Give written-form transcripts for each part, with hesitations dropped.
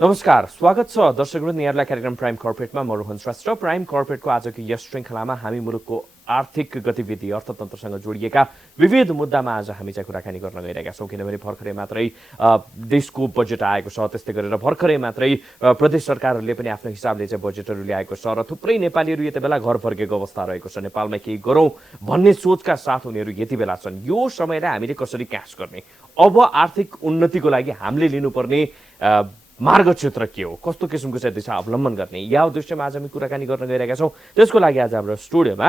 नमस्कार, स्वागत छ दर्शकवृन्द यहाँलाई कार्यक्रम प्राइम कर्पोरेटमा म रोहन श्रेष्ठ। प्राइम कर्पोरेटको आजको यस श्रृङ्खलामा हामी मुलुकको आर्थिक गतिविधि अर्थतन्त्रसँग जोडिएका विविध मुद्दामा आज हामी चाहिँ कुराकानी गर्न गइरहेका छौँ। किनभने भर्खरै मात्रै देशको बजेट आएको छ, त्यस्तै गरेर भर्खरै मात्रै प्रदेश सरकारहरूले पनि आफ्नो हिसाबले चाहिँ बजेटहरू ल्याएको छ र थुप्रै नेपालीहरू यति बेला घर फर्केको अवस्था रहेको छ। नेपालमा केही गरौँ भन्ने सोचका साथ उनीहरू यति बेला छन्। यो समयलाई हामीले कसरी क्याच गर्ने, अब आर्थिक उन्नतिको लागि हामीले लिनुपर्ने मार्ग क्षेत्र के हो, कस्तो किसिमको चाहिँ दिशा अवलम्बन गर्ने, या उद्देश्यमा आज हामी कुराकानी गर्न गइरहेका छौँ। त्यसको लागि आज हाम्रो स्टुडियोमा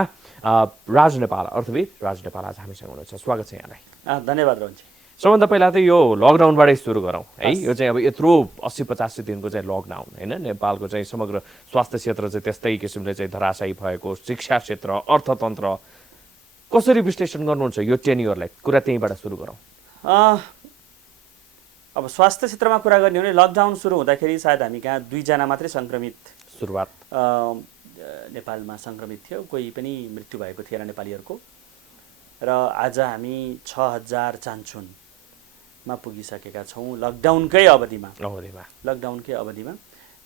राज नेपाल, अर्थविद राज नेपाल आज हामीसँग हुनुहुन्छ। स्वागत छ यहाँलाई। धन्यवाद रोहनजी। सबभन्दा पहिला त यो लकडाउनबाटै सुरु गरौँ है। यो चाहिँ अब यत्रो 80-85 दिनको चाहिँ लकडाउन होइन, नेपालको चाहिँ समग्र स्वास्थ्य क्षेत्र चाहिँ त्यस्तै किसिमले चाहिँ धराशायी भएको, शिक्षा क्षेत्र, अर्थतन्त्र कसरी विश्लेषण गर्नुहुन्छ यो टेन्युअरलाई? कुरा त्यहीँबाट सुरु गरौँ। अब स्वास्थ्य क्षेत्रमा कुरा गर्ने हो भने लकडाउन सुरु हुँदाखेरि सायद हामी कहाँ 2 जना मात्रै सङ्क्रमित सुरुवात नेपालमा सङ्क्रमित थियो, कोही पनि मृत्यु भएको थिएन नेपालीहरूको। र आज हामी 6000 पुगिसकेका छौँ लकडाउनकै अवधिमा।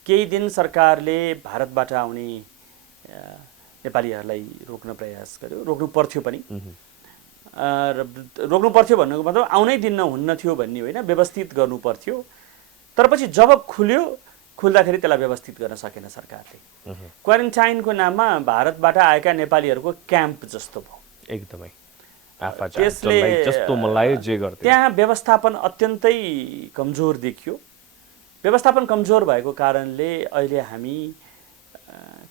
केही दिन सरकारले भारतबाट आउने नेपालीहरूलाई रोक्न प्रयास गर्यो, रोक्नु पर्थ्यो पनि। रोक्नु पर्थ्यो भन्नुको मतलब आउनै दिन्न हुन्न थियो भन्ने होइन, व्यवस्थित गर्नु पर्थ्यो। तर पछि जब खुल्दाखेरि त्यसलाई व्यवस्थित गर्न सकेन सरकारले। क्वारेन्टाइनको नाममा भारतबाट आएका नेपालीहरूको क्याम्प जस्तो भयो एकदमै। त्यसले त्यहाँ व्यवस्थापन अत्यन्तै कमजोर देखियो। व्यवस्थापन कमजोर भएको कारणले अहिले हामी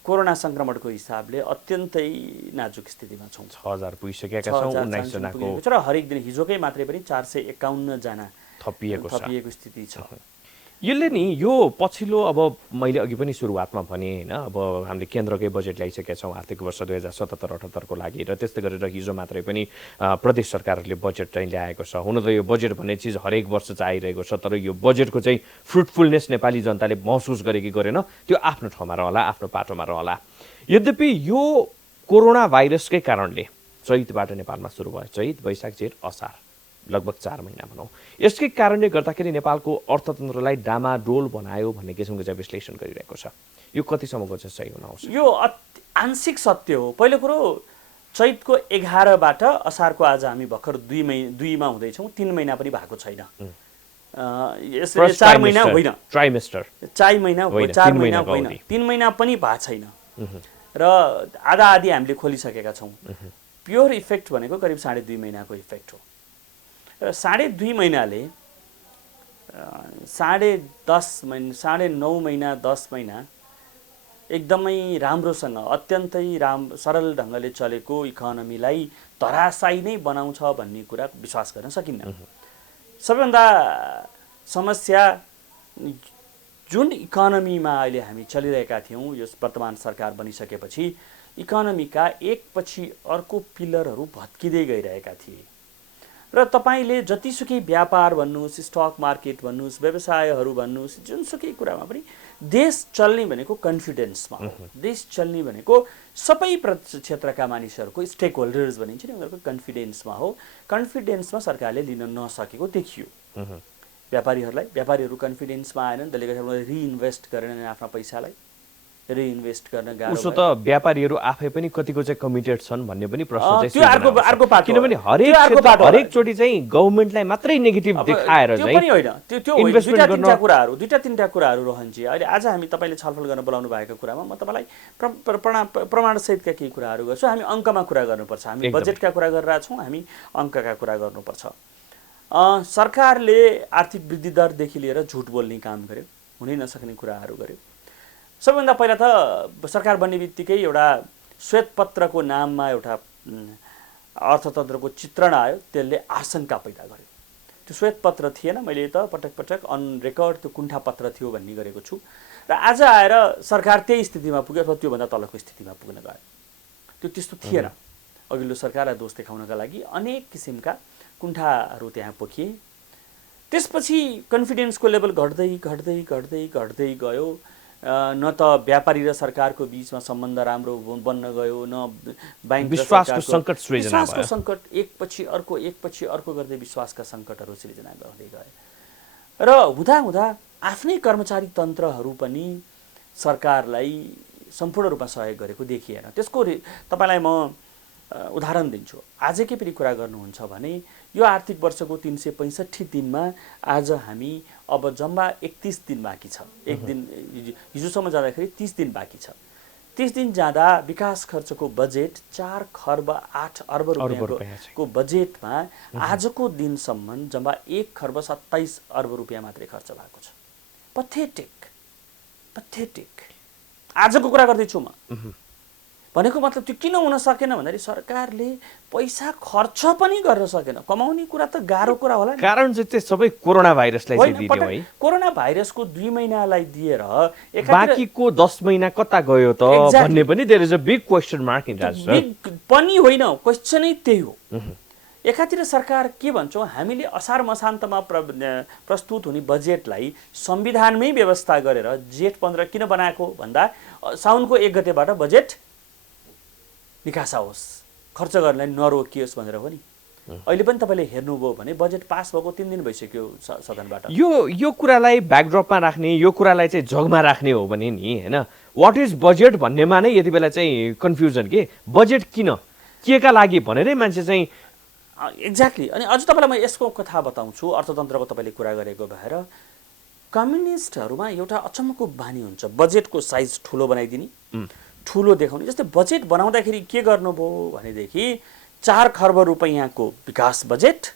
कोरोना संक्रमणको हिसाबले अत्यन्तै नाजुक स्थितिमा छौँ। 6000 पुगिसकेका छौँ, 19 जनाको र हरेक दिन हिजोकै मात्रै पनि 451 जना थपिएको स्थिति छ। यसले नि यो पछिल्लो, अब मैले अघि पनि सुरुवातमा भने होइन, अब हामीले केन्द्रकै बजेट ल्याइसकेका छौँ आर्थिक वर्ष 2077-78 को लागि, र त्यस्तै गरेर हिजो मात्रै पनि प्रदेश सरकारहरूले बजेट चाहिँ ल्याएको छ। हुन त यो बजेट भन्ने चिज हरेक वर्ष चाहिँ आइरहेको छ, तर यो बजेटको चाहिँ फ्रुटफुलनेस नेपाली जनताले महसुस गरे कि गरेन त्यो आफ्नो ठाउँमा रहला, आफ्नो पाटोमा रहला। यद्यपि यो कोरोना भाइरसकै कारणले चैतबाट नेपालमा सुरु भयो, चैत, वैशाख, जेठ, असार, लगभग 4 महिना भनौँ। यसकै कारणले गर्दाखेरि नेपालको अर्थतन्त्रलाई डामाडोल बनायो भन्ने किसिमको चाहिँ विश्लेषण गरिरहेको छ। यो कतिसम्मको चाहिँ सही हुन आउँछ? यो आंशिक सत्य हो। पहिलो कुरो, चैतको 11बाट असारको आज हामी भर्खर 2 मा हुँदैछौँ, 3 महिना पनि भएको छैन। यसले 4 महिना होइन, ट्राइमेस्टर 4 महिना होइन, 4 महिना होइन, 3 महिना पनि भएको छैन। र आधा आधी हामीले खोलिसकेका छौँ। प्योर इफेक्ट भनेको करिब 2.5 महिनाको इफेक्ट हो। र 2.5 महिनाले 9.5 महिना 10 महिना एकदमै राम्रोसँग अत्यन्तै सरल ढङ्गले चलेको इकोनोमीलाई धराशायी नै बनाउँछ भन्ने कुरा विश्वास गर्न सकिन्न। सबैभन्दा समस्या जुन इकोनोमीमा अहिले हामी चलिरहेका थियौँ, यो वर्तमान सरकार बनिसकेपछि इकोनोमीका एकपछि अर्को पिलरहरू भत्किँदै गइरहेका थिए। र तपाईँले जतिसुकै व्यापार भन्नुहोस्, स्टक मार्केट भन्नुहोस्, व्यवसायहरू भन्नुहोस्, जुनसुकै कुरामा पनि देश चल्ने भनेको कन्फिडेन्समा हो। देश चल्ने भनेको सबै क्षेत्रका मानिसहरूको स्टेक होल्डर्स भनिन्छ नि, उनीहरूको कन्फिडेन्समा हो। कन्फिडेन्समा सरकारले लिन नसकेको देखियो। व्यापारीहरू कन्फिडेन्समा आएनन्, त्यसले गर्दा उनीहरूले रिइन्भेस्ट गरेनन् आफ्ना पैसालाई। रिइन्भेस्ट गर्न गाह्रो। उसो त व्यापारीहरू आफै पनि कतिको चाहिँ कमिटेड छन् भन्ने पनि प्रश्न चाहिँ अर्को पाटो। किनभने हरेकचोटि चाहिँ गभर्नमेन्टलाई मात्रै नेगेटिभ देखाएर त्यो पनि होइन, त्यो दुईटा तीनटा कुराहरू रहन्छ। अहिले आज हामी तपाईँले छलफल गर्न बोलाउनु भएको कुरामा म तपाईँलाई प्रमाणसहितका केही कुराहरू गर्छु। हामी अङ्कमा कुरा गर्नुपर्छ, हामी बजेटका कुरा गरिरहेका छौँ, हामी अङ्कका कुरा गर्नुपर्छ। सरकारले आर्थिक वृद्धि दरदेखि लिएर झुट बोल्ने काम गर्यो, हुनै नसक्ने कुराहरू गर्यो। सबैभन्दा पहिला त सरकार बन्ने बित्तिकै एउटा श्वेतपत्रको नाममा एउटा अर्थतन्त्रको चित्रण आयो, त्यसले आशंका पैदा गर्यो। त्यो श्वेतपत्र थिएन, मैले त पटक अन रेकर्ड त्यो कुण्ठापत्र थियो भन्ने गरेको छु। र आज आएर सरकार त्यही स्थितिमा पुग्यो अथवा त्योभन्दा तलको स्थितिमा पुग्न गयो। त्यो त्यस्तो थिएन। अघिल्लो सरकारलाई दोष देखाउनका लागि अनेक किसिमका कुण्ठाहरू त्यहाँ पोखिए। त्यसपछि कन्फिडेन्सको लेभल घट्दै घट्दै घट्दै घट्दै गयो। न त व्यापारी र सरकारको बीचमा सम्बन्ध राम्रो बन्न गयो, न बैंक विश्वासको सङ्कट एकपछि अर्को गर्दै विश्वासका सङ्कटहरू सृजना गर्दै गए। र हुँदा आफ्नै कर्मचारी तन्त्रहरू पनि सरकारलाई सम्पूर्ण रूपमा सहयोग गरेको देखिएन। त्यसको तपाईँलाई म उदाहरण दिन्छु। आजकै पनि कुरा गर्नुहुन्छ भने यो आर्थिक वर्षको 365 दिनमा आज हामी अब जम्मा 31 दिन बाँकी छ। एक दिन हिजोसम्म जाँदाखेरि 30 दिन बाँकी छ। 30 दिन जाँदा विकास खर्चको बजेट 4 खर्ब 8 अर्ब रुपियाँको बजेटमा आजको दिनसम्म जम्मा 1 खर्ब 27 अर्ब रुपियाँ मात्रै खर्च भएको छ। पथेटिक आजको कुरा गर्दैछु म। भनेको मतलब त्यो किन हुन सकेन भन्दाखेरि सरकारले पैसा खर्च पनि गर्न सकेन। कमाउने कुरा त गाह्रो कुरा होला नि। कारण चाहिँ सबै कोरोना भाइरसलाई चाहिँ दियो है। कोरोना भाइरसको 2 महिनालाई दिएर बाँकीको 10 महिना कता गयो त भन्ने पनि there is a big question mark in Raj sir. पनि होइन, क्वेशनै त्यही हो। एकातिर सरकार के भन्छौँ हामीले असार मसान्तमा प्रस्तुत हुने बजेटलाई संविधानमै व्यवस्था गरेर जेठ 15 किन बनाएको भन्दा साउनको 1 गतेबाट बजेट निकासा होस्, खर्च गर्नलाई नरोकियोस् भनेर हो नि। अहिले पनि तपाईँले हेर्नुभयो भने बजेट पास भएको 3 दिन भइसक्यो सदनबाट। यो कुरालाई ब्याकड्रपमा राख्ने, यो कुरालाई चाहिँ जगमा राख्ने हो भने नि हैन, व्हाट इज बजेट भन्नेमा नै यति बेला चाहिँ कन्फ्युजन के बजेट किन के का लागि भनेरै मान्छे चाहिँ एक्ज्याक्टली। अनि अझ तपाईँलाई म यसको कथा बताउँछु। अर्थतन्त्रको तपाईँले कुरा गरेको भएर कम्युनिस्टहरूमा एउटा अचम्मको बानी हुन्छ, बजेटको साइज ठुलो बनाइदिने, ठुलो देखाउने। जस्तै बजेट बनाउँदाखेरि के गर्नुभयो भनेदेखि 4 खर्ब रुपैयाँको विकास बजेट,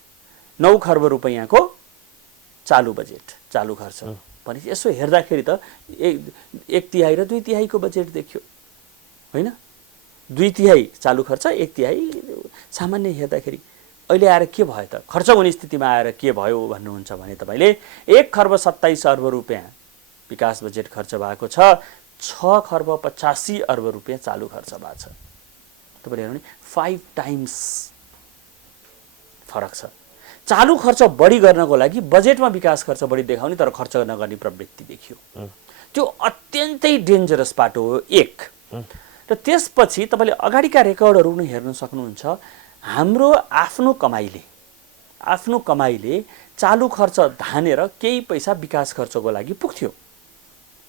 9 खर्ब रुपैयाँको चालु बजेट, चालु खर्च भने यसो हेर्दाखेरि त 1/3 र 2/3 को बजेट देखियो होइन। 2/3 चालु खर्च, 1/3 सामान्य हेर्दाखेरि। अहिले आएर के भयो त, खर्च हुने स्थितिमा आएर के भयो भन्नुहुन्छ भने तपाईँले 1 खर्ब 27 अर्ब रुपियाँ विकास बजेट खर्च भएको छ, 6 खर्ब 85 अर्ब रुपियाँ चालु खर्च भएको छ। तपाईँले हेर्नु नि 5 टाइम्स फरक छ। चालु खर्च बढी गर्नको लागि बजेटमा विकास खर्च बढी देखाउने तर खर्च नगर्ने प्रवृत्ति देखियो। त्यो अत्यन्तै डेन्जरस बाटो हो एक। र त्यसपछि तपाईँले अगाडिका रेकर्डहरू पनि हेर्न सक्नुहुन्छ। हाम्रो आफ्नो कमाइले चालु खर्च धानेर केही पैसा विकास खर्चको लागि पुग्थ्यो।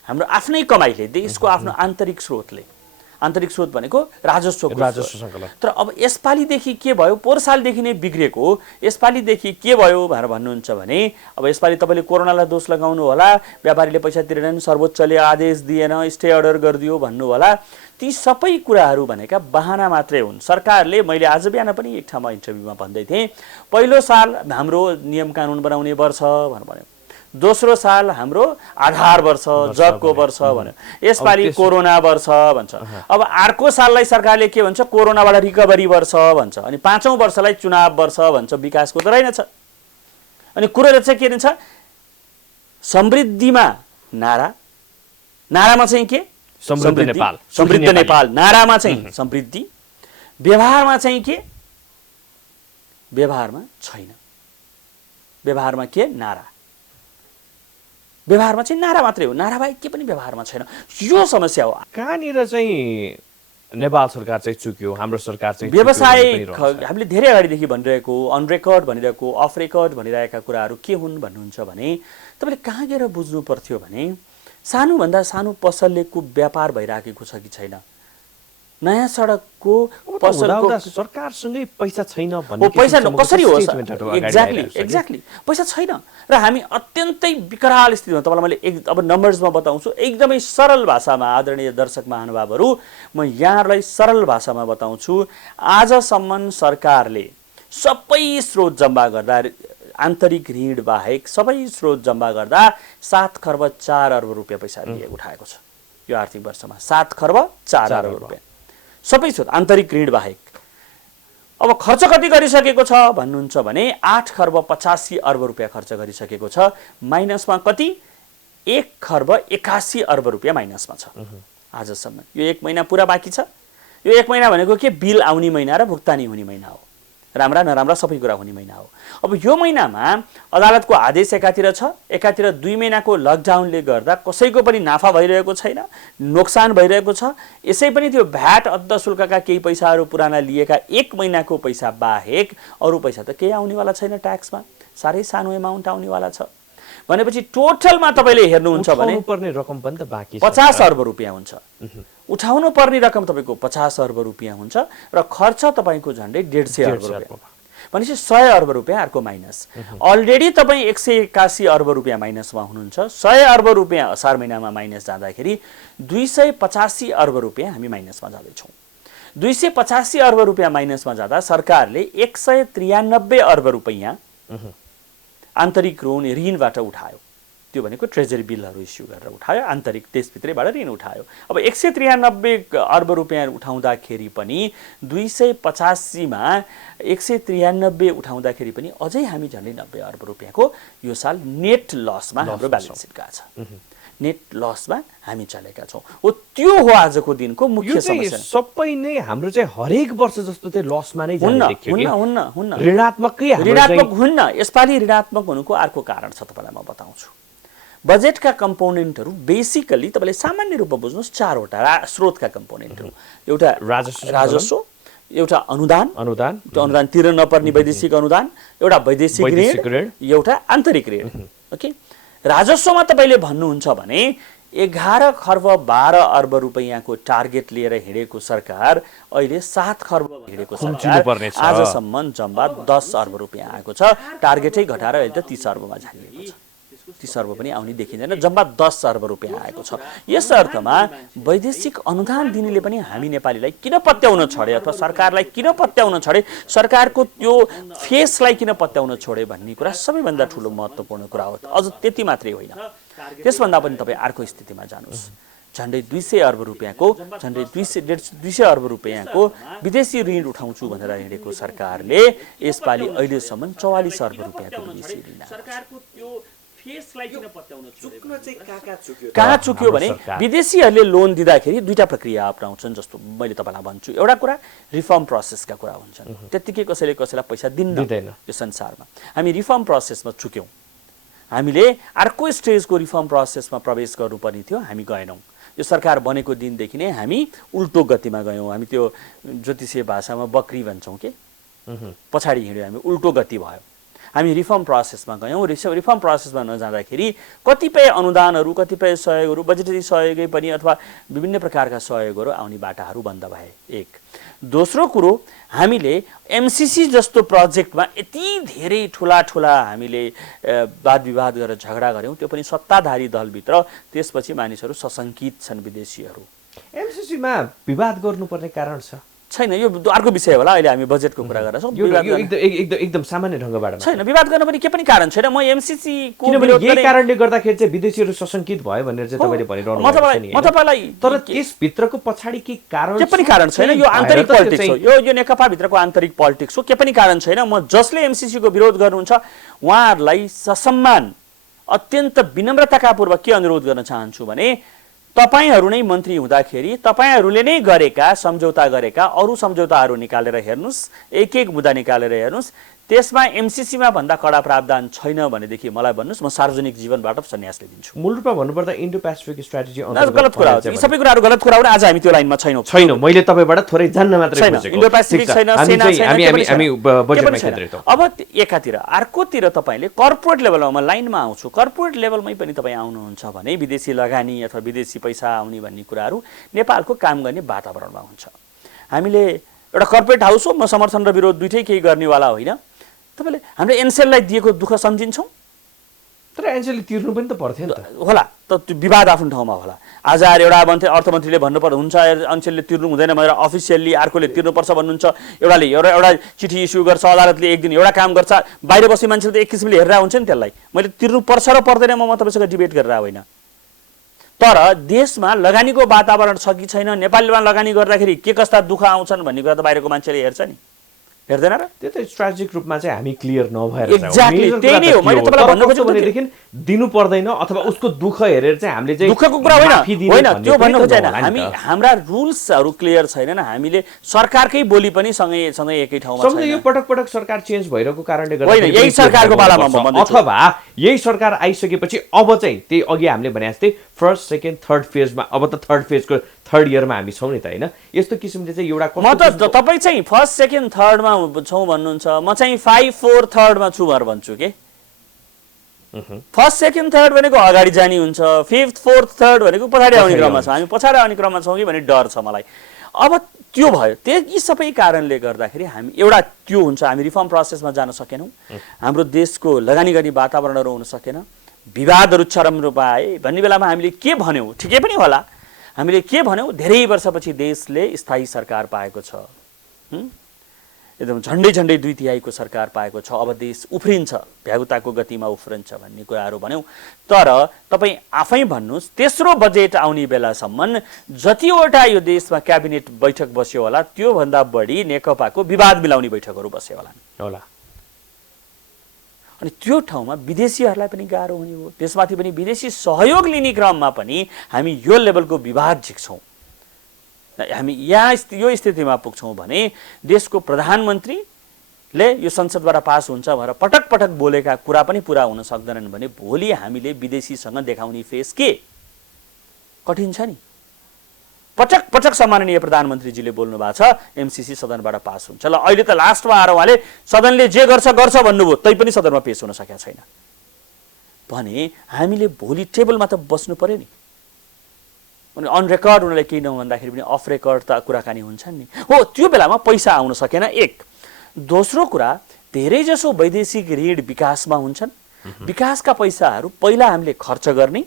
हाम्रो आफ्नै कमाइले, देशको आफ्नो आन्तरिक स्रोत भनेको राजस्व सङ्कलन। तर अब यसपालिदेखि के भयो, पोहोर सालदेखि नै बिग्रेको, यसपालिदेखि के भयो भनेर भन्नुहुन्छ भने अब यसपालि तपाईँले कोरोनालाई दोष लगाउनु होला, व्यापारीले पैसा तिरेनन्, सर्वोच्चले आदेश दिएन, स्टे अर्डर गरिदियो भन्नु होला। ती सबै कुराहरू भनेका बहाना मात्रै हुन्। सरकारले, मैले आज बिहान पनि एक ठाउँमा इन्टरभ्यूमा भन्दै थिएँ, पहिलो साल हाम्रो नियम कानुन बनाउने वर्ष भनेर भन्यो, दोस्रो साल हाम्रो आधार वर्ष, जगको वर्ष भन्यो, यसपालि कोरोना वर्ष भन्छ। अब अर्को साललाई सरकारले के भन्छ, कोरोनाबाट रिकभरी वर्ष भन्छ। अनि 5औं वर्षलाई चुनाव वर्ष भन्छ। विकासको त रहेनछ। अनि कुरो चाहिँ के रहन्छ, समृद्धिमा नारामा चाहिँ के समृद्ध नेपाल, नारामा चाहिँ समृद्धि, व्यवहारमा चाहिँ के, व्यवहारमा छैन। व्यवहारमा के, नारा, व्यवहारमा चाहिँ नारा मात्रै हो, नारा बाहेक के पनि व्यवहारमा छैन। यो समस्या हो। कहाँनिर चाहिँ नेपाल सरकार चाहिँ चुक्यो, हाम्रो सरकार चाहिँ व्यवसाय हामीले धेरै अगाडिदेखि भनिरहेको, अन रेकर्ड भनिरहेको, अफ रेकर्ड भनिरहेका कुराहरू के हुन् भन्नुहुन्छ भने तपाईँले कहाँ गएर बुझ्नु पर्थ्यो भने सानोभन्दा सानो पसलको व्यापार भइराखेको छ कि छैन, नयाँ सडकको पसलको सरकारसँगै पैसा छैन भन्ने पैसा कसरी हो, एक्ज्याक्टली पैसा छैन। र हामी अत्यन्तै विकराल स्थितिमा, तपाईँलाई मैले अब नम्बर्समा बताउँछु एकदमै सरल भाषामा। आदरणीय दर्शक महानुभावहरू, म यहाँहरूलाई सरल भाषामा बताउँछु। आजसम्म सरकारले सबै स्रोत जम्मा गर्दा, आन्तरिक ऋण बाहेक सबै स्रोत जम्मा गर्दा 7 खर्ब 4 अर्ब रुपियाँ पैसा उठाएको छ यो आर्थिक वर्षमा। 7 खर्ब 4 अर्ब रुपियाँ सबै स्रोत, आन्तरिक ऋण बाहेक। अब खर्च कति गरिसकेको छ भन्नुहुन्छ भने 8 खर्ब 85 अर्ब रुपियाँ खर्च गरिसकेको छ। माइनसमा कति, 1 खर्ब 81 अर्ब रुपियाँ माइनसमा छ आजसम्म। यो 1 महिना पुरा बाँकी छ। यो 1 महिना भनेको के, बिल आउने महिना र भुक्तानी हुने महिना हो, राम्रा नराम्रा सबै कुरा हुने महिना हो। अब यो महिनामा अदालतको आदेश एकातिर छ, एकातिर 2 महिनाको लकडाउनले गर्दा कसैको पनि नाफा भइरहेको छैन, नोक्सान भइरहेको छ। यसै पनि त्यो भ्याट अद्ध शुल्कका केही पैसाहरू पुराना लिएका 1 महिनाको पैसा बाहेक अरू पैसा त केही आउनेवाला छैन ट्याक्समा, साह्रै सानो एमाउन्ट आउनेवाला छ। भनेपछि टोटलमा तपाईँले हेर्नुहुन्छ भने पर्ने रकम पनि त बाँकी छ 50 अर्ब रुपियाँ हुन्छ। उठाउनु पर्ने रकम तपाईँको 50 अर्ब रुपियाँ हुन्छ र खर्च तपाईँको झन्डै 150 अर्ब रुपियाँ। भनेपछि 100 अर्ब रुपियाँ अर्को माइनस। अलरेडी तपाईँ 181 अर्ब रुपियाँ माइनसमा हुनुहुन्छ। 100 अर्ब रुपियाँ असार महिनामा माइनस जाँदाखेरि 285 अर्ब रुपियाँ हामी माइनसमा जाँदैछौँ। 285 अर्ब रुपियाँ माइनसमा जाँदा सरकारले 193 अर्ब रुपियाँ आन्तरिक ऋणबाट उठायो। त्यो भनेको ट्रेजरी बिलहरू इस्यु गरेर उठायो, आन्तरिक देशभित्रैबाट ऋण उठायो। अब 193 अर्ब रुपियाँ उठाउँदाखेरि पनि 285 मा 193 उठाउँदाखेरि पनि अझै हामी झन्डै 90 अर्ब रुपियाँको यो साल नेट लसमा हाम्रो ब्यालेन्स सिट गएको छ। नेट लसमा हामी चलेका छौँ। हो त्यो हो आजको दिनको मुख्य समस्या। सबै नै हाम्रो चाहिँ हरेक वर्ष जस्तो चाहिँ लसमा नै जाने देखियो कि हुन्न ऋणात्मक हुन्न। यसपालि ऋणात्मक हुनुको अर्को कारण छ, तपाईँलाई म बताउँछु। बजेटका कम्पोनेन्टहरू बेसिकली तपाईँले सामान्य रूपमा बुझ्नुहोस् 4 वटा स्रोतका कम्पोनेन्टहरू। एउटा राजस्व, एउटा अनुदान, त्यो अनुदान तिर्न नपर्ने वैदेशिक अनुदान, एउटा वैदेशिक ऋण, एउटा आन्तरिक ऋण। ओके, राजस्वमा तपाईँले भन्नुहुन्छ भने 11 खर्ब 12 अर्ब रुपियाँको टार्गेट लिएर हिँडेको सरकार अहिले 7 खर्ब हिँडेको सरकार आजसम्म जम्मा 10 अर्ब रुपियाँ आएको छ। टार्गेटै घटाएर अहिले त 30 अर्बमा झारिएको छ। 30 अर्ब पनि आउने देखिँदैन, जम्मा 10 अर्ब रुपियाँ आएको छ। यस अर्थमा वैदेशिक अनुदान दिनेले पनि हामी नेपालीलाई किन पत्याउन छोडे अथवा सरकारलाई किन पत्याउन छोडे, सरकारको त्यो फेसलाई किन पत्याउन छोडे भन्ने कुरा सबैभन्दा ठुलो महत्त्वपूर्ण कुरा हो। अझ त्यति मात्रै होइन, त्यसभन्दा पनि तपाईँ अर्को स्थितिमा जानुहोस्। झन्डै 200 अर्ब रुपियाँको झन्डै 200 अर्ब रुपियाँको विदेशी ऋण उठाउँछु भनेर हिँडेको सरकारले यसपालि अहिलेसम्म 44 अर्ब रुपियाँको विदेशी ऋण कहाँ चुक्यो भने विदेशीहरूले लोन दिँदाखेरि दुईटा प्रक्रिया अपनाउँछन् जस्तो मैले तपाईँलाई भन्छु। एउटा कुरा रिफर्म प्रोसेसका कुरा हुन्छन्, त्यत्तिकै कसैले कसैलाई पैसा दिँदैन यो संसारमा। हामी रिफर्म प्रोसेसमा चुक्यौँ, हामीले अर्को स्टेजको रिफर्म प्रोसेसमा प्रवेश गर्नुपर्ने थियो, हामी गएनौँ। यो सरकार बनेको दिनदेखि नै हामी उल्टो गतिमा गयौँ। हामी त्यो ज्योतिषीय भाषामा बकरी भन्छौँ कि पछाडि हिँड्यो, हामी उल्टो गति भयो। हामी रिफर्म प्रोसेसमा गयौँ। रिफर्म प्रोसेसमा नजाँदाखेरि कतिपय अनुदानहरू, कतिपय सहयोगहरू, बजेटरी सहयोगै पनि अथवा विभिन्न प्रकारका सहयोगहरू आउने बाटाहरू बन्द भए। एक दोस्रो कुरो, हामीले एमसीसी जस्तो प्रोजेक्टमा यति धेरै ठुला हामीले वाद विवाद गरेर झगडा गऱ्यौँ, त्यो पनि सत्ताधारी दलभित्र। त्यसपछि मानिसहरू सशङ्कित छन्, विदेशीहरू। एमसीसीमा विवाद गर्नुपर्ने कारण छैन, यो अर्को विषय होला। अहिले हामी बजेटको कुरा गरेर छौँ। एकदम सामान्य ढङ्गबाट छैन, विवाद गर्न पनि के पनि कारण छैन। म एमसीसी को यही कारणले गर्दाखेरि चाहिँ विदेशीहरू सशङ्कित भयो भनेर चाहिँ तपाईँले भनिरहनु म तपाईँलाई, तर त्यसभित्रको पछाडि के कारण, के पनि कारण छैन। यो आन्तरिक पोलिटिक्स हो, यो नेकपा भित्रको आन्तरिक पोलिटिक्स हो, के पनि कारण छैन। म जसले एमसीसी को विरोध गर्नुहुन्छ उहाँहरूलाई ससम्मान अत्यन्त विनम्रताका पूर्वक के अनुरोध गर्न चाहन्छु भने तपाईहरू नै मन्त्री हुँदाखेरि तपाईहरूले नै गरेका सम्झौता गरेका अरू सम्झौताहरू निकालेर हेर्नुस्, एक एक मुद्दा निकालेर हेर्नुस्। त्यसमा एमसीसीमा भन्दा कडा प्रावधान छैन भनेदेखि मलाई भन्नुस्, म सार्वजनिक जीवनबाट सन्यास लिदिन्छु। मूल रूपमा भन्नुपर्दा इन्डो पेसिफिक स्ट्र्याटेजी गलत कुरा हो। यी सबै कुराहरू गलत कुरा हो। आज हामी त्यो लाइनमा छैनौँ। मैले तपाईँबाट थोरै जान्न मात्रै खोजेको। इन्डो पेसिफिक छैन, सेना छैन। अब एकातिर, अर्कोतिर तपाईँले कर्पोरेट लेभलमा, म लाइनमा आउँछु, कर्पोरेट लेभलमै पनि तपाईँ आउनुहुन्छ भने विदेशी लगानी अथवा विदेशी पैसा आउने भन्ने कुराहरू नेपालको काम गर्ने वातावरणमा हुन्छ। हामीले एउटा कर्पोरेट हाउस हो, म समर्थन र विरोध दुइटै केही गर्नेवाला होइन। तपाईँले हाम्रो एनसेललाई दिएको दुःख सम्झिन्छौँ, तर एनसेलले तिर्नु पनि त पर्थ्यो नि त। होला, त त्यो विवाद आफ्नो ठाउँमा होला। आज आएर एउटा अर्थमन्त्रीले भन्नुपर्छ हुन्छ एनसेलले तिर्नु हुँदैन भनेर, अफिसियल्ली अर्कोले तिर्नुपर्छ भन्नुहुन्छ। एउटा चिठी इस्यु गर्छ, अदालतले एक दिन एउटा काम गर्छ, बाहिर बस्ने मान्छेले त एक किसिमले हेरेर हुन्छ नि त्यसलाई। मैले तिर्नु पर्छ र पर्दैन म तपाईँसँग डिबेट गरेर होइन। तर देशमा लगानीको वातावरण छ कि छैन, नेपालमा लगानी गर्दाखेरि के कस्ता दुःख आउँछन् भन्ने कुरा त बाहिरको मान्छेले हेर्छ नि, हेर्दैन र? त्यो त स्ट्र्याटेजिक रूपमा चाहिँ हामी क्लियर नभएर एक्ज्याक्टली त्यही नै हो। मैले तपाईलाई भन्नु खोजेको भनेदेखि दिनु पर्दैन अथवा उसको दुःख हेरेर चाहिँ हामीले चाहिँ दुःखको कुरा होइन त्यो भन्नु खोजेन। हामी हाम्रा रुल्सहरू क्लियर छैनन्। हामीले सरकारकै बोली पनि सँगै एकै ठाउँमा छैन। यो पटक सरकार चेन्ज भइरहेको कारणले गर्दा होइन, यही सरकारको बारेमा म भन्दैछु। अथवा यही सरकार आइसकेपछि अब चाहिँ त्यही अघि हामीले भने जस्तै फर्स्ट सेकेन्ड थर्ड फेजमा, अब त थर्ड फेजको थर्ड इयरमा हामी छौँ नि त होइन। यस्तो किसिमले चाहिँ एउटा म त तपाईँ चाहिँ फर्स्ट सेकेन्ड थर्डमा छौँ भन्नुहुन्छ, म चाहिँ 5, 4, 3मा छु भनेर भन्छु के। फर्स्ट सेकेन्ड थर्ड भनेको अगाडि जाने हुन्छ, फिफ्थ फोर्थ थर्ड भनेको पछाडि आउने क्रममा छ। हामी पछाडि आउने क्रममा छौँ कि भन्ने डर छ मलाई। अब त्यो भयो, यी सबै कारणले गर्दाखेरि हामी एउटा त्यो हुन्छ, हामी रिफर्म प्रोसेसमा जान सकेनौँ, हाम्रो देशको लगानी गर्ने वातावरणहरू हुन सकेन, विवादहरू चरम रूपमा आए भन्ने बेलामा हामीले के भन्यौँ, ठिकै पनि होला, हामीले के भन्यौँ, धेरै वर्षपछि देशले स्थायी सरकार पाएको छ, एकदम झन्डै झन्डै 2/3 सरकार पाएको छ, अब देश उफ्रिन्छ, भ्यागुताको गतिमा उफ्रिन्छ भन्ने कुराहरू भन्यौँ। तर तपाईँ आफै भन्नुहोस्, तेस्रो बजेट आउने बेलासम्म जतिवटा यो देशमा क्याबिनेट बैठक बस्यो होला त्योभन्दा बढी नेकपाको विवाद मिलाउने बैठकहरू बस्यो होला। अनि त्यो ठाउँमा विदेशीहरूलाई पनि गाह्रो हुने हो, त्यसमाथि पनि विदेशी सहयोग लिने क्रममा पनि हामी यो लेभलको विवाद झिक्छौँ, हामी यहाँ यो स्थितिमा पुग्छौँ भने देशको प्रधानमन्त्रीले यो संसदबाट पास हुन्छ भनेर पटक पटक बोलेका कुरा पनि पुरा हुन सक्दैनन् भने भोलि हामीले विदेशीसँग देखाउने फेस के कठिन छ नि। पटक पटक सम्माननीय प्रधानमन्त्रीजीले बोल्नु भएको छ एमसीसी सदनबाट पास हुन्छ। ल अहिले त लास्टमा आएर उहाँले सदनले जे गर्छ गर्छ भन्नुभयो, तै पनि सदनमा पेश हुन सकेका छैन भने हामीले भोलि टेबलमा त बस्नु पर्यो नि। अनि अन रेकर्ड उनीहरूले केही नभन्दाखेरि पनि अफ रेकर्ड त कुराकानी हुन्छन् नि। हो, त्यो बेलामा पैसा आउन सकेन, एक। दोस्रो कुरा, धेरैजसो वैदेशिक ऋण विकासमा हुन्छन्, विकासका पैसाहरू पहिला हामीले खर्च गर्ने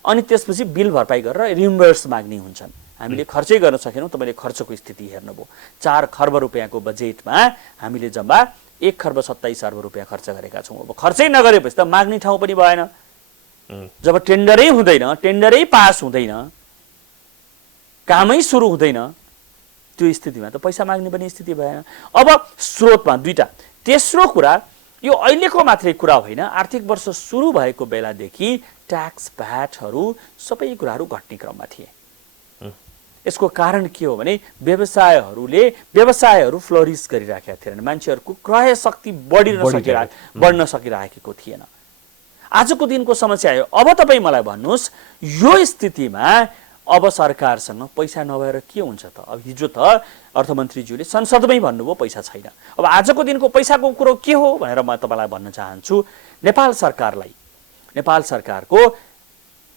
अनि त्यसपछि बिल भरपाई गरेर रिम्बर्स माग्ने हुन्छन्। हामीले खर्चै गर्न सकेनौँ, तपाईँले खर्चको स्थिति हेर्नुभयो, 4 खर्ब रुपियाँको बजेटमा हामीले जम्मा 1 खर्ब 27 अर्ब रुपियाँ खर्च गरेका छौँ। अब खर्चै नगरेपछि त माग्ने ठाउँ पनि भएन। जब टेन्डरै हुँदैन, टेन्डरै पास हुँदैन, कामै सुरु हुँदैन, त्यो स्थितिमा त पैसा माग्ने पनि स्थिति भएन। अब स्रोतमा दुईटा। तेस्रो कुरा, यो अहिलेको मात्रै कुरा होइन, आर्थिक वर्ष सुरु भएको बेलादेखि ट्याक्स भ्याटहरू सबै कुराहरू घट्ने क्रममा थिए। यसको कारण के हो भने व्यवसायहरू फ्लोरिस गरिराखेका थिएनन्, मान्छेहरूको क्रय शक्ति बढ्न सकिरहेको थिएन। आजको दिनको समस्या आयो। अब तपाईँ मलाई भन्नुहोस्, यो स्थितिमा अब सरकारसँग पैसा नभएर के हुन्छ त? अब हिजो त अर्थमन्त्रीज्यूले संसदमै भन्नुभयो पैसा छैन। अब आजको दिनको पैसाको कुरो के हो भनेर म तपाईँलाई भन्न चाहन्छु, नेपाल सरकारको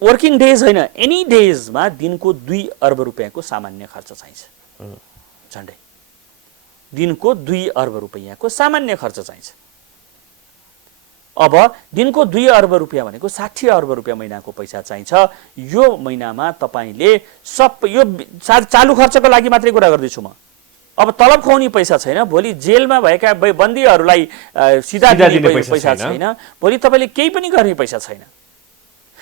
वर्किङ डेज होइन, एनी डेजमा दिनको 2 अर्ब रुपियाँको सामान्य खर्च चाहिन्छ। झन्डै दिनको 2 अर्ब रुपियाँको सामान्य खर्च चाहिन्छ। अब दिनको 2 अर्ब रुपियाँ भनेको 60 अर्ब रुपियाँ महिनाको पैसा चाहिन्छ। यो महिनामा तपाईँले यो चालु खर्चको लागि मात्रै कुरा गर्दैछु म। अब तलब खुवाउने पैसा छैन, भोलि जेलमा भएका बन्दीहरूलाई सिधा दिने पैसा छैन, भोलि तपाईँले केही पनि गर्ने पैसा छैन।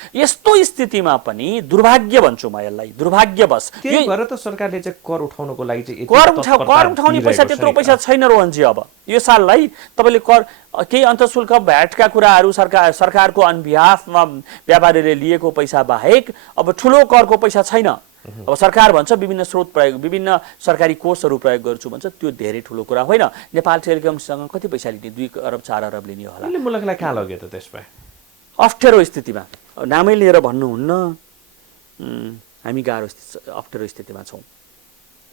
यस्तो स्थितिमा पनि दुर्भाग्य भन्छु म यसलाई, दुर्भाग्यवश त्यही भएर त सरकारले चाहिँ कर उठाउनको लागि चाहिँ कर उठाउने पैसा त्यत्रो पैसा छैन रोहनजी। अब यो साललाई तपाईँले कर केही अन्तःशुल्क भ्याटका कुराहरू सरकारको अन बिहाफमा व्यापारीले लिएको पैसा बाहेक अब ठुलो करको पैसा छैन। अब सरकार भन्छ विभिन्न स्रोत प्रयोग, विभिन्न सरकारी कोषहरू प्रयोग गर्छु भन्छ, त्यो धेरै ठुलो कुरा होइन। नेपाल टेलिकमसँग कति पैसा लिने? 2 अर्ब 4 अर्ब लिने होला। मुलुकलाई कहाँ लग्यो त त्यसमा? अप्ठ्यारो स्थितिमा, नामै लिएर भन्नुहुन्न, हामी अप्ठ्यारो स्थितिमा छौँ,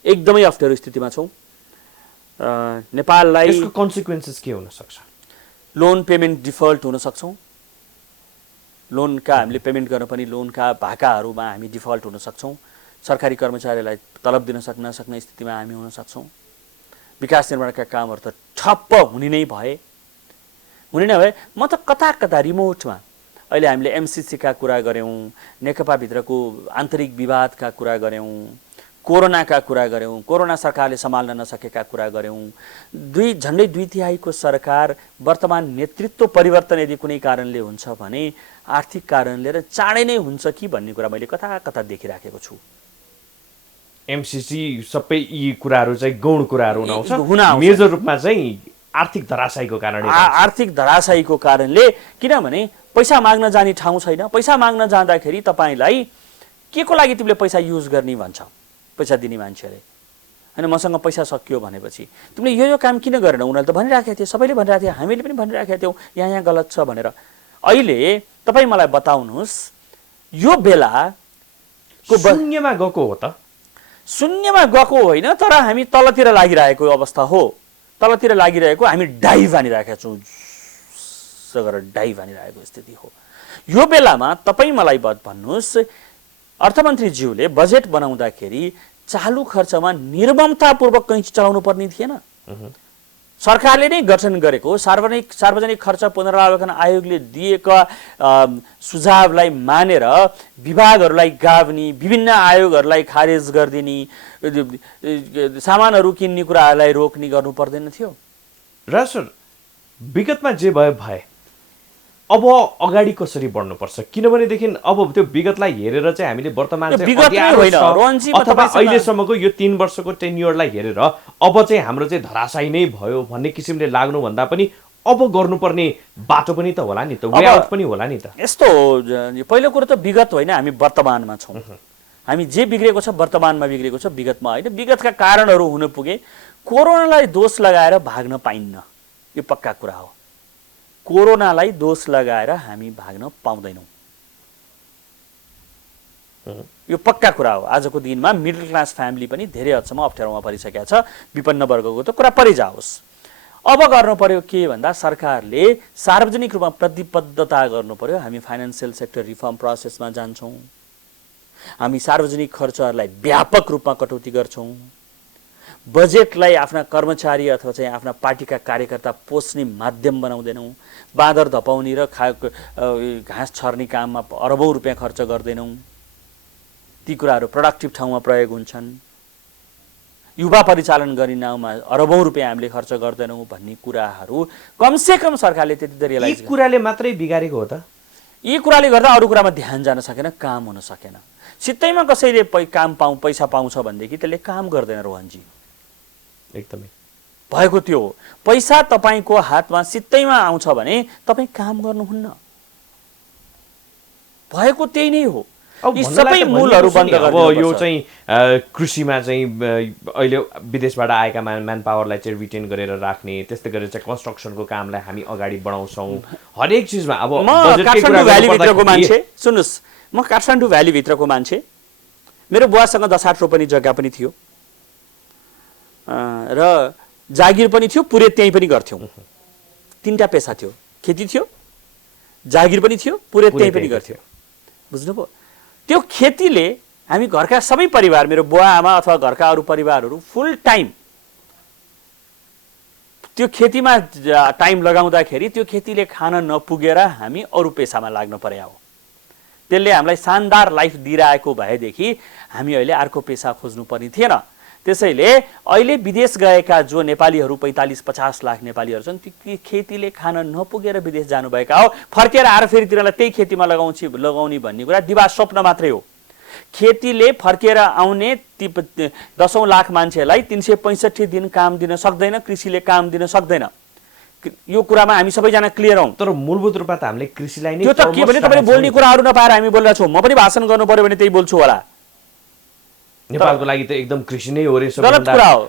एकदमै अप्ठ्यारो स्थितिमा छौँ। नेपाललाई यसको कन्सिक्वेन्सेस के हुन सक्छ? लोन पेमेन्ट डिफल्ट हुन सक्छौँ। लोनका हामीले पेमेन्ट गर्न पनि लोनका भाकाहरूमा हामी डिफल्ट हुन सक्छौँ। सरकारी कर्मचारीलाई तलब दिन नसक्ने स्थितिमा हामी हुन सक्छौँ। विकास निर्माणका कामहरू त ठप्प हुने नै भए। म त कता रिमोटमा अहिले हामीले एमसीसीका कुरा गऱ्यौँ, नेकपाभित्रको आन्तरिक विवादका कुरा गऱ्यौँ, कोरोनाका कुरा गऱ्यौँ, कोरोना सरकारले सम्हाल्न नसकेका कुरा गऱ्यौँ। झन्डै 2/3 सरकार वर्तमान नेतृत्व परिवर्तन यदि कुनै कारणले हुन्छ भने आर्थिक कारणले र चाँडै नै हुन्छ कि भन्ने कुरा मैले कता देखिराखेको छु। एमसीसी सबै यी कुराहरू चाहिँ गौण कुराहरू हुन आउँछ, मेजर रूपमा चाहिँ आर्थिक धराशायीको कारणले, किनभने पैसा माग्न जाने ठाउँ छैन। पैसा माग्न जाँदाखेरि तपाईँलाई के को लागि तिमीले पैसा युज गर्ने भन्छ पैसा दिने मान्छेले, होइन मसँग पैसा सकियो भनेपछि तिमीले यो काम किन गरेन? उनीहरूले त भनिराखेका थिए, सबैले भनिरहेको थिए, हामीले पनि भनिराखेका थियौँ यहाँ गलत छ भनेर। अहिले तपाईँ मलाई बताउनुहोस्, यो बेला शून्यमा गएको हो त? शून्यमा गएको होइन, तर हामी तलतिर लागिरहेको अवस्था हो। तलतिर लागिरहेको, हामी डाइभ हानिरहेका छौँ गरेर डाइभ हानिरहेको स्थिति हो। यो बेलामा तपाईँ मलाई भन्नुहोस्, अर्थमन्त्रीज्यूले बजेट बनाउँदाखेरि चालु खर्चमा निर्ममतापूर्वक कैँची चलाउनु पर्ने थिएन। सरकारले नै गठन गरेको सार्वजनिक खर्च पुनरावलोकन आयोगले दिएका सुझावलाई मानेर विभागहरूलाई गाभ्ने, विभिन्न आयोगहरूलाई खारेज गरिदिने, सामानहरू किन्ने कुराहरूलाई रोक्ने गर्नु पर्दैन थियो। र सर, विगतमा जे भयो भए, अब अगाडि कसरी बढ्नुपर्छ? किनभनेदेखि अब त्यो विगतलाई हेरेर चाहिँ हामीले वर्तमान अथवा अहिलेसम्मको यो 3 वर्षको टेन्युअरलाई हेरेर अब चाहिँ हाम्रो चाहिँ धराशायी नै भयो भन्ने किसिमले लाग्नुभन्दा पनि अब गर्नुपर्ने बाटो पनि त होला नि त, वे आउट पनि होला नि त। यस्तो हो, पहिलो कुरो त विगत होइन, हामी वर्तमानमा छौँ। हामी जे बिग्रेको छ वर्तमानमा बिग्रेको छ, विगतमा होइन। विगतका कारणहरू हुन पुगे, कोरोनालाई दोष लगाएर भाग्न पाइन्न, यो पक्का कुरा हो। कोरोनालाई दोष लगाएर हामी भाग्न पाउँदैनौँ, यो पक्का कुरा हो। आजको दिनमा मिडल क्लास फ्यामिली पनि धेरै हदसम्म अप्ठ्यारोमा परिसकेका छ, विपन्न वर्गको त कुरा परिजाओस्। अब गर्नु पर्यो के भन्दा सरकारले सार्वजनिक रूपमा प्रतिबद्धता गर्नु पर्यो। हामी फाइनान्सियल सेक्टर रिफर्म प्रोसेसमा जान्छौँ, हामी सार्वजनिक खर्चहरूलाई व्यापक रूपमा कटौती गर्छौँ, बजेटलाई आफ्ना कर्मचारी अथवा चाहिँ आफ्ना पार्टीका कार्यकर्ता पोस्ने माध्यम बनाउँदैनौँ, बाँदर धपाउने र घाँस छर्ने काममा अरबौँ रुपियाँ खर्च गर्दैनौँ, ती कुराहरू प्रोडक्टिभ ठाउँमा प्रयोग हुन्छन्, युवा परिचालन गर्ने नाउँमा अरबौँ रुपियाँ हामीले खर्च गर्दैनौँ भन्ने कुराहरू कमसेकम सरकारले त्यति त रियलाइज। यी कुराले मात्रै बिगारेको हो त? यी कुराले गर्दा अरू कुरामा ध्यान जान सकेन, काम हुन सकेन। सित्तैमा कसैले पैसा पाउँछ भनेदेखि त्यसले काम गर्दैन रोहनजी, एकदमै भएको त्यो हो। पैसा तपाईको हातमा सित्तैमा आउँछ भने तपाईँ काम गर्नुहुन्न, भएको त्यही नै हो। यी सबै मूलहरू बन्द अब यो चाहिँ कृषिमा चाहिँ अहिले विदेशबाट आएका म्यान पावरलाई चाहिँ रिटेन गरेर राख्ने, त्यस्तै गरेर चाहिँ कन्स्ट्रक्सनको कामलाई हामी अगाडि बढाउँछौँ हरेक चिजमा। अब म काठमाडौँ भ्यालीभित्रको मान्छे, सुन्नुहोस्, म काठमाडौँ भ्यालीभित्रको मान्छे, मेरो बुवासँग 10-8 रोपनी जग्गा पनि थियो र जागिर पनि थियो, पुरै त्यहीँ पनि गर्थ्यौँ। 3टा पेसा थियो, खेती थियो, जागिर पनि थियो, पुरै त्यहीँ पनि गर्थ्यो। बुझ्नुभयो? त्यो खेतीले हामी घरका सबै परिवार, मेरो बुवा आमा अथवा घरका अरू परिवारहरू फुल टाइम त्यो खेतीमा टाइम लगाउँदाखेरि त्यो खेतीले खान नपुगेर हामी अरू पेसामा लाग्न पर्या हो। त्यसले हामीलाई शानदार लाइफ दिइरहेको भएदेखि हामी अहिले अर्को पेसा खोज्नु पर्ने थिएन। त्यसैले अहिले विदेश गएका जो नेपालीहरू 45-50 लाख नेपालीहरू छन्, ती खेतीले खान नपुगेर विदेश जानुभएका हो, फर्केर आएर फेरि तिनीहरूलाई त्यही खेतीमा लगाउने भन्ने कुरा दिवा स्वप्न मात्रै हो। खेतीले फर्केर आउने ती 10औं लाख मान्छेलाई 365 दिन काम दिन सक्दैन, कृषिले काम दिन सक्दैन। यो कुरामा हामी सबैजना क्लियर हौं। तर मूलभूत रूपमा त हामीले कृषिलाई नै त्यो त के भने तपाईले बोल्ने कुराहरू नपाएर हामी बोलिरहेका छौं। म पनि भाषण गर्नु पर्यो भने त्यही बोल्छु होला। नेपालको लागि त एकदम कृषि नै हो रे सबैभन्दा गलत कुरा हो,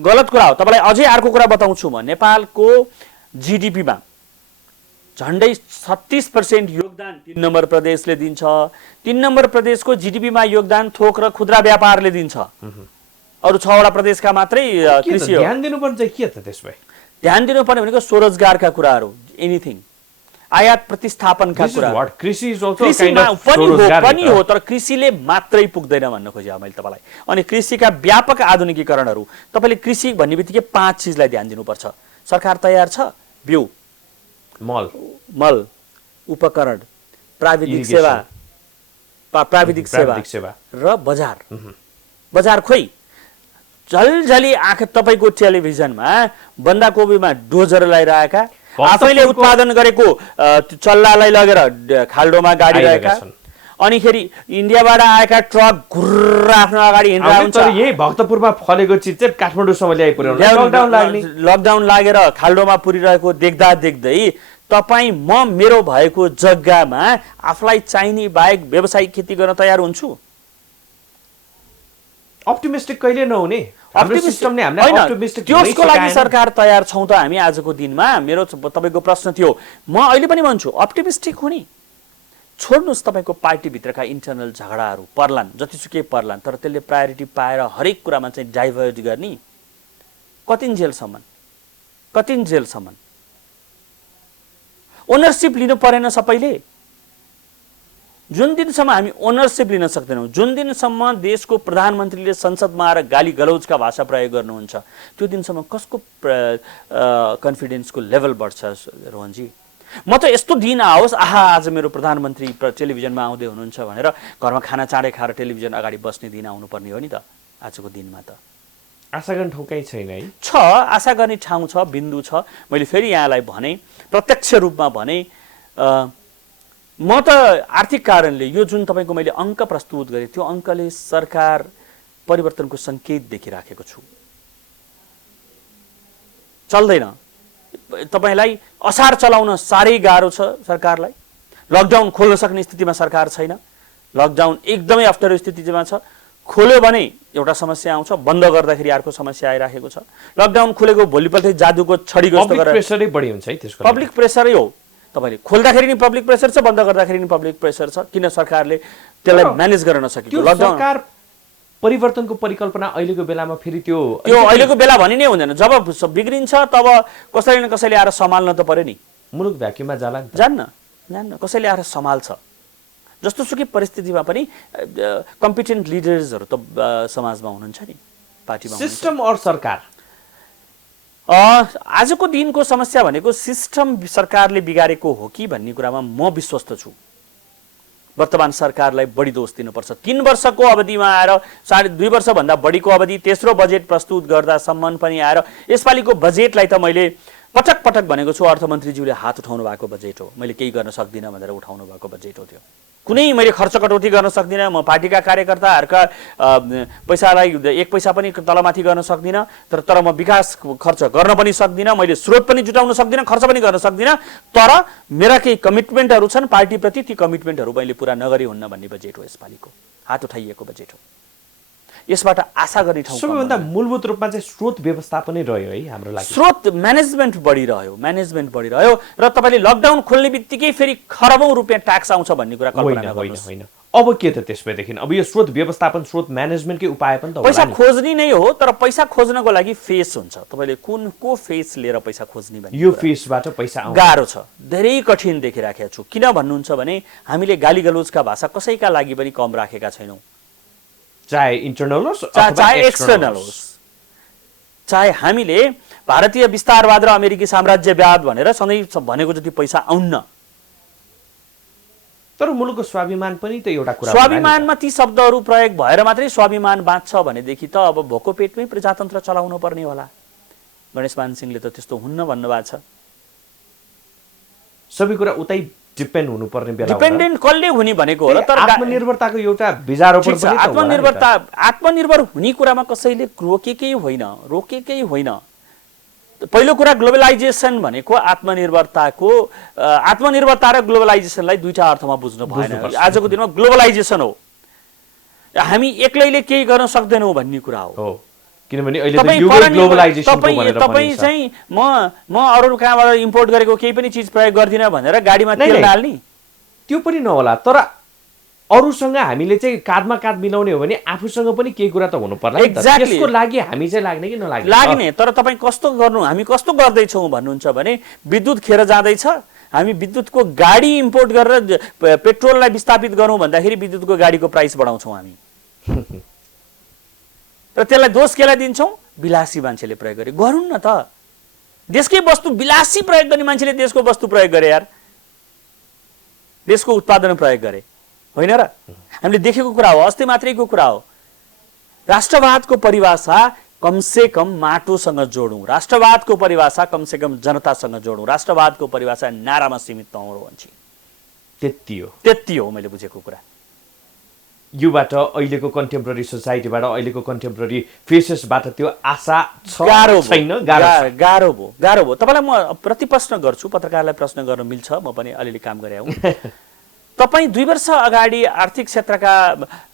गलत कुरा हो। तपाईलाई अझै अर्को कुरा बताउँछु म। नेपालको जीडीपीमा झन्डै 36% योगदान 3 नम्बर प्रदेशले दिन्छ। 3 नम्बर प्रदेशको जीडीपीमा योगदान थोक र खुद्रा व्यापारले दिन्छ। अरु 6 वटा प्रदेशका मात्रै कृषि हो। ध्यान दिनुपर्छ के त त्यसमा? ध्यान दिनुपर्ने भनेको स्वरोजगारका कुराहरू, एनीथिङ, आयात प्रतिस्थापनका कुराहरू। कृषि इज अल्सो काइन्ड अफ स्वरोजगार पनि हो, तर कृषिले मात्रै पुग्दैन भन्न खोजेँ मैले तपाईलाई। अनि कृषिका व्यापक आधुनिकीकरणहरू, तपाईले कृषि भन्ने बित्तिकै 5 चीजलाई ध्यान दिनुपर्छ। सरकार तयार छ, बिउ, मल, उपकरण, प्राविधिक सेवा र बजार। बजार खोइ झलझली आँख तपाईको टेलिभिजनमा बन्दाकोपीमा डोजर लगाइरहेका, आफैले उत्पादन गरेको चल्लालाई लगेर खाल्डोमा गाडिरहेका, अनि खेरि इन्डियाबाट आएका ट्रक घुर्र आफ्नो अगाडि हिँड्दा हुन्छ। तर यही भक्तपुरमा फलेको चिज चाहिँ काठमाडौँसम्म ल्याइपुर्याउनु लकडाउन लागेर खाल्डोमा पुरिरहेको देख्दा देख्दै तपाई म मेरो भएको जग्गामा आफूलाई चाहिने बाहेक व्यावसायिक खेती गर्न तयार हुन्छु। अप्टिमिस्टिक कहिले नहुने हाम्रो सिस्टमले हामीलाई अप्टिमिस्टिक त्यसको लागि सरकार तयार छौं त हामी आजको दिनमा। मेरो तपाईको प्रश्न थियो, म अहिले पनि भन्छु अप्टिमिस्टिक हुने। छोड्नुस् तपाईको पार्टी भित्रका इन्टरनल झगडाहरू पर्लान्, जतिसुकै पर्लान्, तर त्यसले प्रायोरिटी पाएर हरेक कुरामा चाहिँ डाइभर्ट गर्ने कतिन्जेलसम्म ओनरसिप लिनु परेन सबैले। जुन दिनसम्म हामी ओनरसिप लिन सक्दैनौँ, जुन दिनसम्म देशको प्रधानमन्त्रीले संसदमा आएर गाली गलौजका भाषा प्रयोग गर्नुहुन्छ, त्यो दिनसम्म कसको कन्फिडेन्सको लेभल बढ्छ रोहनजी? म त यस्तो दिन आओस्, आहा आज मेरो प्रधानमन्त्री टेलिभिजनमा आउँदै हुनुहुन्छ भनेर घरमा खाना चाँडै खाएर टेलिभिजन अगाडि बस्ने दिन आउनुपर्ने हो नि त। आजको दिनमा त आशा गर्ने ठाउँ कहीँ छैन है। छ, आशा गर्ने ठाउँ छ, बिन्दु छ। मैले फेरि यहाँलाई भने, प्रत्यक्ष रूपमा भने, म त आर्थिक कारणले यो जुन तपाईँको मैले अङ्क प्रस्तुत गरेँ त्यो अङ्कले सरकार परिवर्तनको सङ्केत देखिराखेको छु। चल्दैन, तपाईँलाई असार चलाउन साह्रै गाह्रो छ सरकारलाई। लकडाउन खोल्न सक्ने स्थितिमा सरकार छैन, लकडाउन एकदमै अप्ठ्यारो स्थितिमा छ। खोल्यो भने एउटा समस्या आउँछ, बन्द गर्दाखेरि अर्को समस्या आइराखेको छ। लकडाउन खोलेको भोलिपल्ट जादुको छडीको जस्तो गरेर प्रेसरै बढी हुन्छ है त्यसको। पब्लिक प्रेसरै हो। तपाईँले खोल्दाखेरि नि पब्लिक प्रेसर छ, बन्द गर्दाखेरि नि पब्लिक प्रेसर छ। किन सरकारले त्यसलाई म्यानेज गर्न नसकेको? लकडाउन सरकार परिवर्तनको परिकल्पना अहिलेको बेलामा फेरि त्यो अहिलेको बेला भनि नै हुँदैन। जब बिग्रिन्छ तब कसैले न कसैले आएर सम्हाल्न त पर्यो नि। मुलुक भ्याक्युममा जाला नि? जान्न कसैले आएर सम्हाल्छ। जस्तोसुकै परिस्थितिमा पनि कम्पिटेन्ट लिडर्सहरू त समाजमा हुनुहुन्छ नि, पार्टीमा। सिस्टम और सरकार, आजको दिनको समस्या भनेको सिस्टम सरकारले बिगारेको हो कि भन्ने कुरामा म विश्वस्त छु। वर्तमान सरकारलाई बढी दोष दिनुपर्छ। 3 वर्षको अवधिमा आएर 2.5 वर्षभन्दा बढीको अवधि तेस्रो बजेट प्रस्तुत गर्दासम्म पनि आएर यसपालिको बजेटलाई त मैले पटक पटक भनेको छु, अर्थमन्त्रीज्यूले हात उठाउनु भएको बजेट हो। मैले केही गर्न सक्दिनँ भनेर उठाउनु भएको बजेट हो त्यो। कुनै मैले खर्च कटौती गर्न सक्दिनँ, म पार्टीका कार्यकर्ताहरूका पैसालाई 1 पैसा पनि तलमाथि गर्न सक्दिनँ, तर म विकास खर्च गर्न पनि सक्दिनँ, मैले स्रोत पनि जुटाउन सक्दिनँ, खर्च पनि गर्न सक्दिनँ। तर मेरा केही कमिटमेन्टहरू छन् पार्टीप्रति, ती कमिटमेन्टहरू मैले पुरा नगरी हुन्न भन्ने बजेट हो यसपालिको। हात उठाइएको बजेट हो। यसबाट आशा गर्ने ठाउँ सबैभन्दा मूलभूत रूपमा चाहिँ स्रोत व्यवस्थापनै रह्यो है हाम्रो लागि। स्रोत म्यानेजमेन्ट बढिरह्यो र तपाईँले लकडाउन खोल्ने बित्तिकै फेरि खरबौं रुपियाँ ट्याक्स आउँछ भन्ने कुरा कल्पना गर्नुहोस्। होइन, अब के त त्यसपछि अब यो स्रोत व्यवस्थापन, स्रोत म्यानेजमेन्टकै उपाय पनि त होला। पैसा खोज्ने नै हो, तर पैसा खोज्नको लागि फेस हुन्छ। तपाईँले को फेस लिएर पैसा खोज्ने भन्ने यो फेसबाट पैसा आउँछ गाह्रो छ, धेरै कठिन देखिराखेको छु। किन भन्नुहुन्छ भने हामीले गाली गलौजका भाषा कसैका लागि पनि कम राखेका छैनौँ, चाहे इन्टरनल होस् चाहे एक्सटर्नल होस्। चाहे हामीले भारतीय विस्तारवाद र अमेरिकी साम्राज्यवाद भनेर सधैँ भनेको जति पैसा आउन्न, तर मुलुकको स्वाभिमान पनि त एउटा कुरा। स्वाभिमानमा ती शब्दहरू प्रयोग भएर मात्रै स्वाभिमान बाँच्छ भनेदेखि त अब भोको पेटमै प्रजातन्त्र चलाउनु पर्ने होला। गणेशमान सिंहले त त्यस्तो हुन्न भन्नुभएको छ। सबै कुरा उतै डिपेन्ड हुनुपर्ने बेला डिपेन्डेन्ट कसले हुने भनेको हो र, तर आत्मनिर्भरताको एउटा बिजारोपण पनि आत्मनिर्भर हुने कुरामा कसैले रोकेकै होइन। पहिलो कुरा ग्लोबलाइजेसन भनेको आत्मनिर्भरता र ग्लोबलाइजेसनलाई दुईटा अर्थमा बुझ्नु भएन। आजको दिनमा ग्लोबलाइजेसन हो, हामी एक्लैले केही गर्न सक्दैनौँ भन्ने कुरा हो। किनभने अहिले त युगै ग्लोबलाइजेसनको भनेर तपाईँ चाहिँ म अरू कहाँबाट इम्पोर्ट गरेको केही पनि चिज प्रयोग गर्दिनँ भनेर गाडीमा तेल हाल्ने, त्यो पनि नहोला। तर अरूसँग हामीले चाहिँ काँधमा काँध मिलाउने हो भने आफूसँग पनि केही कुरा त हुनु पर्ला। त्यसको लागि हामी चाहिँ लाग्ने कि नलाग्ने लाग्ने। तर तपाईँ कस्तो गर्नु, हामी कस्तो गर्दैछौँ भन्नुहुन्छ भने विद्युत खेर जाँदैछ, हामी विद्युतको गाडी इम्पोर्ट गरेर पेट्रोललाई विस्थापित गरौँ भन्दाखेरि विद्युतको गाडीको प्राइस बढाउँछौँ हामी। र त्यसलाई दोष केलाई दिन्छौँ? विलासी मान्छेले प्रयोग गरे। गरौँ न त, देशकै वस्तु विलासी प्रयोग गर्ने मान्छेले देशको वस्तु प्रयोग गरे यार, देशको उत्पादन प्रयोग गरे, होइन र? हामीले देखेको कुरा हो, अस्ति मात्रैको कुरा हो। राष्ट्रवादको परिभाषा कमसे कम माटोसँग जोडौँ, राष्ट्रवादको परिभाषा कमसे कम जनतासँग जोडौँ, राष्ट्रवादको परिभाषा नारामा सीमित नहोस् भन्छ। त्यति हो मैले बुझेको कुरा। योबाट अहिलेको कन्टेम्पोरेरी सोसाइटीबाट, अहिलेको कन्टेम्पोरेरी फेसेसबाट त्यो आशा छैन। गाह्रो भयो। तपाईँलाई म प्रतिप्रश्न गर्छु, पत्रकारलाई प्रश्न गर्न मिल्छ, म पनि अलिअलि काम गरे हौ। तपाईँ 2 वर्ष अगाडि आर्थिक क्षेत्रका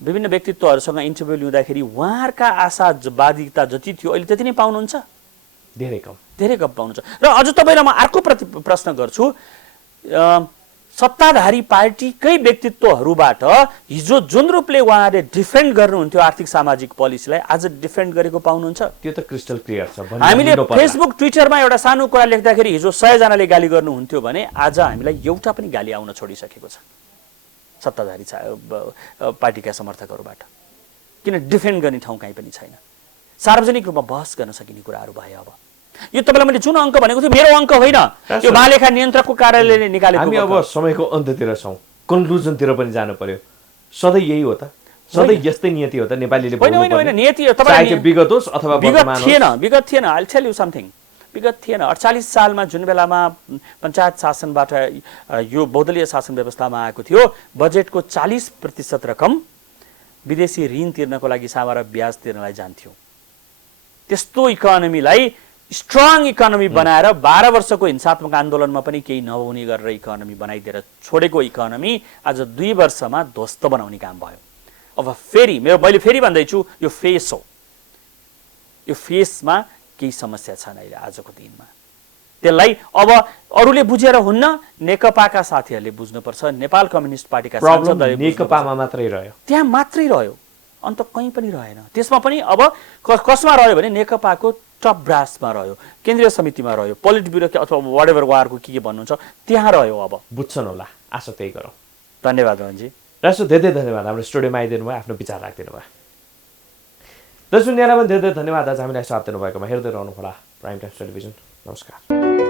विभिन्न व्यक्तित्वहरूसँग इन्टरभ्यू लिँदाखेरि उहाँहरूका आशावादिता जति थियो अहिले त्यति नै पाउनुहुन्छ? धेरै कम पाउनुहुन्छ। र अझ तपाईँलाई म अर्को प्रश्न गर्छु, सत्ताधारी पार्टीकै व्यक्तित्वहरूबाट हिजो जुन रूपले उहाँले डिफेन्ड गर्नुहुन्थ्यो आर्थिक सामाजिक पोलिसीलाई आज डिफेन्ड गरेको पाउनुहुन्छ? त्यो त क्रिस्टल क्लियर छ। हामीले फेसबुक ट्विटरमा एउटा सानो कुरा लेख्दाखेरि हिजो 100 जनाले गाली गर्नुहुन्थ्यो भने आज हामीलाई एउटा पनि गाली आउन छोडिसकेको छ सत्ताधारी पार्टीका समर्थकहरूबाट। किन डिफेन्ड गर्ने ठाउँ कहीँ पनि छैन। सार्वजनिक रूपमा बहस गर्न सकिने कुराहरू भए। अब यो तपाईँलाई मैले जुन अङ्क भनेको थिएँ मेरो अङ्क होइन, यो महालेखा नियन्त्रकको कार्यालयले निकालेको। हामी अब समयको अन्त्यतिर छौँ, कन्क्लुजनतिर पनि जानु पर्यो। सधैँ यही हो त? सधैँ यस्तै नियति हो त नेपालीले? होइन, नियति हो। तपाईँ विगत होस् अथवा वर्तमान होस्। विगत थिएन। आई टेल यु समथिङ, विगत थिएन। 48 सालमा जुन बेलामा पञ्चायत शासनबाट यो बहुदलीय शासन व्यवस्थामा आएको थियो, बजेटको 40% रकम विदेशी ऋण तिर्नको लागि सामा र ब्याज तिर्नलाई जान्थ्यो। त्यस्तो इकोनोमीलाई स्ट्रङ इकोनोमी बनाएर 12 वर्षको हिंसात्मक आन्दोलनमा पनि केही नहुने गरेर इकोनोमी बनाइदिएर छोडेको इकोनोमी आज 2 वर्षमा ध्वस्त बनाउने काम भयो। अब फेरि मैले फेरि भन्दैछु, यो फेस हो। यो फेसमा केही समस्या छन् अहिले आजको दिनमा। त्यसलाई अब अरूले बुझेर हुन्न, नेकपाका साथीहरूले बुझ्नुपर्छ। नेपाल कम्युनिस्ट पार्टीका सांसदहरूले नेकपामा मात्रै रह्यो, त्यहाँ मात्रै रह्यो, अन्त कहीँ पनि रहेन। त्यसमा पनि अब कसमा रह्यो भने नेकपाको टप ब्रासमा रह्यो, केन्द्रीय समितिमा रह्यो, पोलिट ब्युरो अथवा वाटेभर उहाँहरूको के भन्नुहुन्छ त्यहाँ रह्यो। अब बुझ्छन् होला, आशा त्यही गरौँ। धन्यवाद मोहनजी। राजु धेरै धन्यवाद हाम्रो स्टुडियोमा आइदिनु भयो, आफ्नो विचार राखिदिनु भयो। दर्शक यहाँलाई पनि धेरै धेरै धन्यवाद आज हामीलाई साथ दिनुभएकोमा। हेर्दै रहनुहोला प्राइम टाइम्स टेलिभिजन। नमस्कार।